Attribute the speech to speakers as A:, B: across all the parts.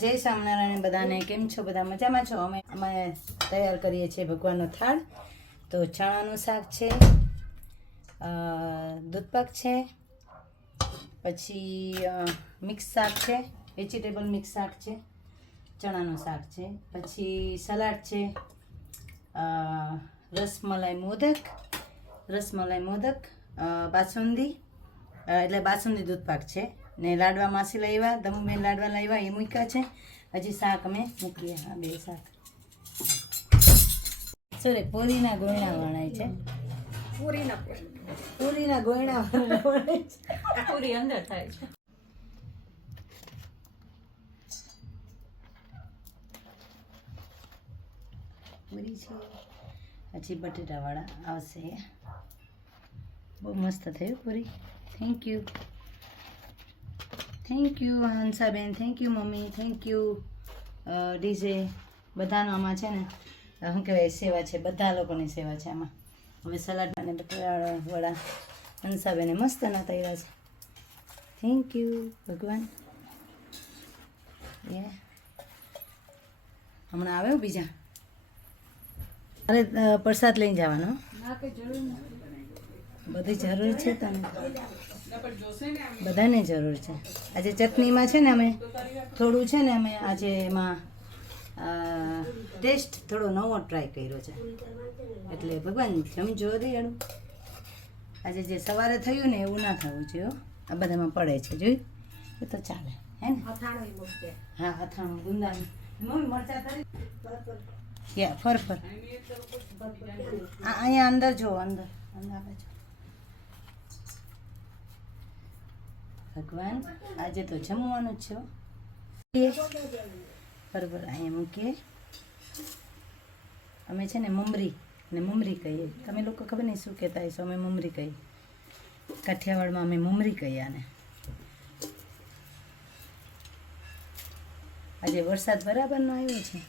A: જય સ્વામિનારાયણ બધાને. કેમ છો? બધા મજામાં છો? અમે અમે તૈયાર કરીએ છીએ ભગવાનનો થાળ. તો ચણાનું શાક છે દૂધપાક છે, પછી મિક્સ શાક છે, વેજીટેબલ મિક્સ શાક છે, ચણાનું શાક છે, પછી સલાડ છે રસમલાઈ મોદક રસમલાઈ મોદક બાસુંદી એટલે બાસુંદી દૂધપાક છે. ને લાડવા માસી લાવ્યા દમુબેન લાડવા લાવ્યા એ મૂક્યા છે. હજી શાક અમે મૂકીએ. હા બે શાક. સોરી પૂરીના ગોયણા વણાય છે.
B: પૂરીના
A: પૂરીના ગોયણા વણાય છે.
B: પૂરી અંદર થાય છે.
A: પૂરી છે. હજી બટેટાવાળા આવશે. બહુ મસ્ત થયું પૂરી. Thank you thank you Hansaben thank you mummy. Thank you DJ. બધાનો આમાં છે ને શું કહેવાય સેવા છે. બધા લોકોની સેવા છે આમાં. હવે સલાડ અને બટેટા વડા હંસાબેને મસ્ત ના તૈયાર છે. થેન્ક યુ ભગવાન. એ. હમણાં આવે બીજા? અરે પ્રસાદ લઈને જવાનો. બધી જરૂર છે તને. બધાને જરૂર છે. આજે ચટણીમાં છે ને અમે થોડું છે ને અમે આજે એમાં ટેસ્ટ થોડો નવો ટ્રાય કર્યો છે. એટલે ભગવાન સમજો દેડું આજે જે સવારે થયું ને એવું ના થવું જોઈએ. આ બધામાં પડે છે, જોયું? એ તો ચાલે, હે ને? હા, અથાણું ગુંદાનું. મમ્મી, મરચા ફર ફર. અહીંયા અંદર જો અંદર અંદર આ ભગવાન. આજે તો જમવાનું છે. બરોબર, અહીંયા મૂકીએ. અમે છે ને મમરી ને મમરી કહીએ. તમે લોકો ખબર નહીં શું કહેતા હશો, અમે મમરી કહીએ. કાઠિયાવાડમાં અમે મમરી કહીએ આને. આજે વરસાદ બરાબરનો આવ્યો છે.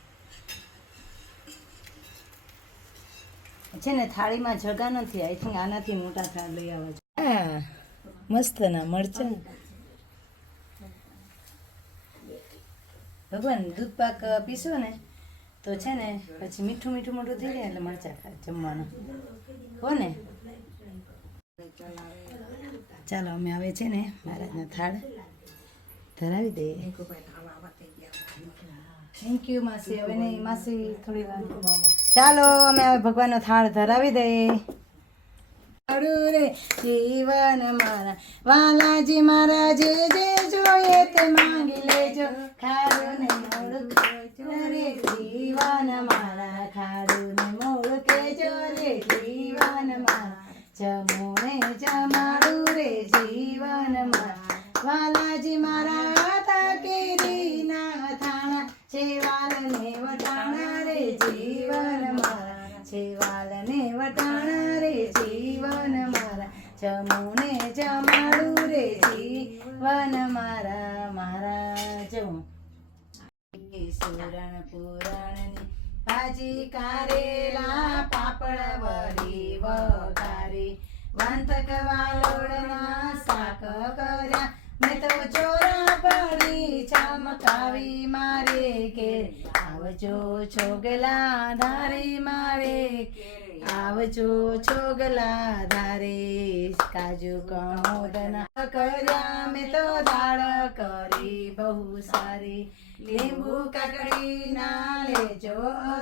A: છે ને થાળીમાં જગા નથી, આઈ થિંક આનાથી મોટા થાળ લઈ આવવા જોઈએ. હા મસ્ત ના મરચા. ભગવાન દૂધ પાક પીશો ને, તો છે ને પછી મીઠું મીઠું મોટું થઈ જાય એટલે મરચા જમવાનું. હો ને? ચાલો, અમે આવે છે ને મહારાજના થાળ ધરાવી દઈએ. થેન્ક યુ માસી. હવે નહીં, માસી થોડી વાર. ચાલો, અમે હવે ભગવાનનો થાળ ધરાવી દઈએ. રે જીવન મારા. વાલાજી મારા જે જે જોઈએ તે માંગી લેજો. ખારું ને મોડું રે જીવન મારા. ખારું ને મોડું કેજો રે જીવન મારા. જમો ને જમાડું રે જીવન મારા. વાલાજી મારા તકેરી ના થાણા. છેવાલ ને વટાણા રે જીવન મારા. છેવાલ ને વટાણા રે જીવન જમુને જમાડું રે જીવન મારા મારા જમું. સુરણ પુરાણની ભાજી કારેલા, પાપડ વરી વઘારી. વંતક વાલોડના શાક કર્યા. મેં તો ચોરા પડી ચમકાવી મારે કે આવજો છોગલા ધારી મારે આવજો છોગલા ધારે કાજુ કમોદના કર્યા મેં તો દાળ કરી બહુ સારી. લીંબુ કાકડી ના લેજો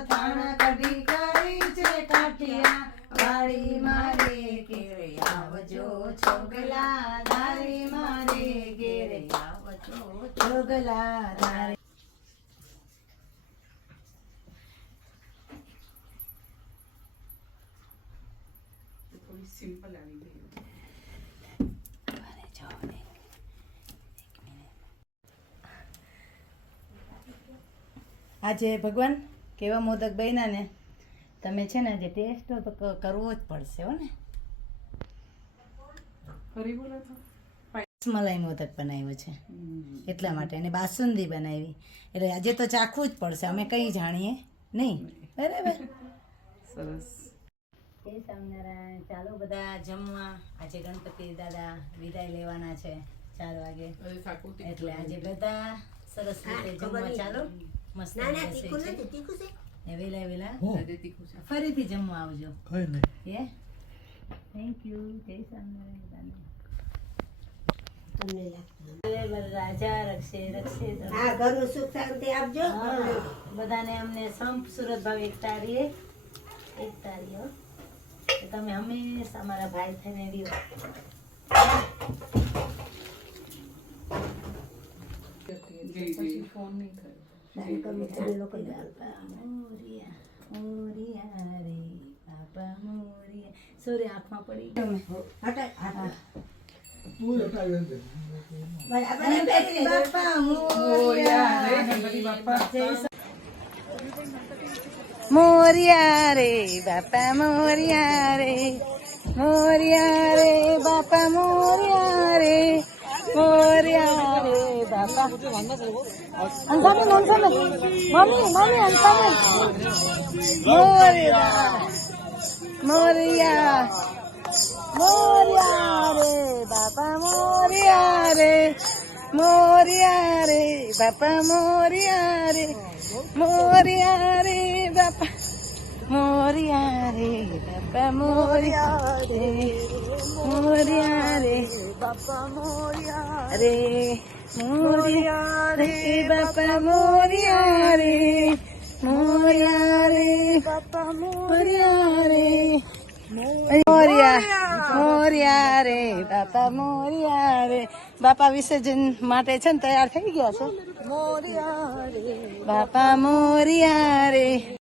A: થાણ કઢી કરી છે કાઠિયા વાળી મારે ઘેરે આવજો છોગલા ધારે મારે ઘેરે આવજો છોગલા ધારે
B: સિમ્પલ આવી
A: ને. આજે ભગવાન કેવા મોદક બન્યા ને? તમે છે ને આજે ટેસ્ટ તો કરવો જ પડશે હો ને.
B: ફરી બોલો તો.
A: મલાઈ મોદક બનાવ્યો છે. એટલા માટે અને બાસુંદી બનાવી. એટલે આજે તો ચાખવું જ પડશે અમે કંઈ જાણીએ નહીં. બરાબર?
B: સરસ.
A: જય સ્વામિનારાયણ ચાલો બધા જમવા. આજે ગણપતિ દાદા વિદાય લેવાના છે ચાર વાગે. એટલે આજે બધા સરસ રીતે જમવા. ચાલો મસ્ત
C: ના ના તીખું નથી તીખું છે.
A: એ વેલા વેલા. ફરીથી જમવા આવજો.
D: કઈ નહીં.
A: હે? થેન્ક યુ જય સ્વામિનારાયણ
C: તમને લાગતું
A: બરાબર, રાજા રક્ષે રક્ષે. ધર્મ.
C: હા ઘરનું સુખ શાંતિ આપજો.
A: હા, બધાને અમને સંપ સુરત ભાવ. એક તારીએ. એક રહ્યો તો તમે હંમેશા મારા ભાઈ થઈને રહ્યો.
B: પછી ફોન નહીં થયો
A: સોરી આંખમાં પડી
C: હટાય હા.
D: તું હટાવી દે
C: બરાબર
A: ગણપતિ બાપા મોરિયા
B: જય ગણપતિ બાપા
A: મોરિયા રે બાપા મોરિયા રે મોરિયા રે બાપા મોરિયા રે મોરિયા રે બાપા અંસામે અંસામે મમ્મી મમ્મી અંસામે મોરિયા મોરિયા મોરિયા રે બાપા મોરિયા રે મોરિયા રે બાપા મોરિયા રે મોરિયા રે બાપા મોરિયા રે બાપા મોરિયા રે મોરિયા રે બાપા મોરિયા રે મોરિયા રે બાપા મોરિયા રે મોરિયા રે બાપા મોરિયા રે મોરિયા મોરિયા રે બાપા મોરિયા રે. બાપા વિસર્જન માટે છે ને તૈયાર થઈ ગયા છે? મોરિયા રે. બાપા મોરિયા રે.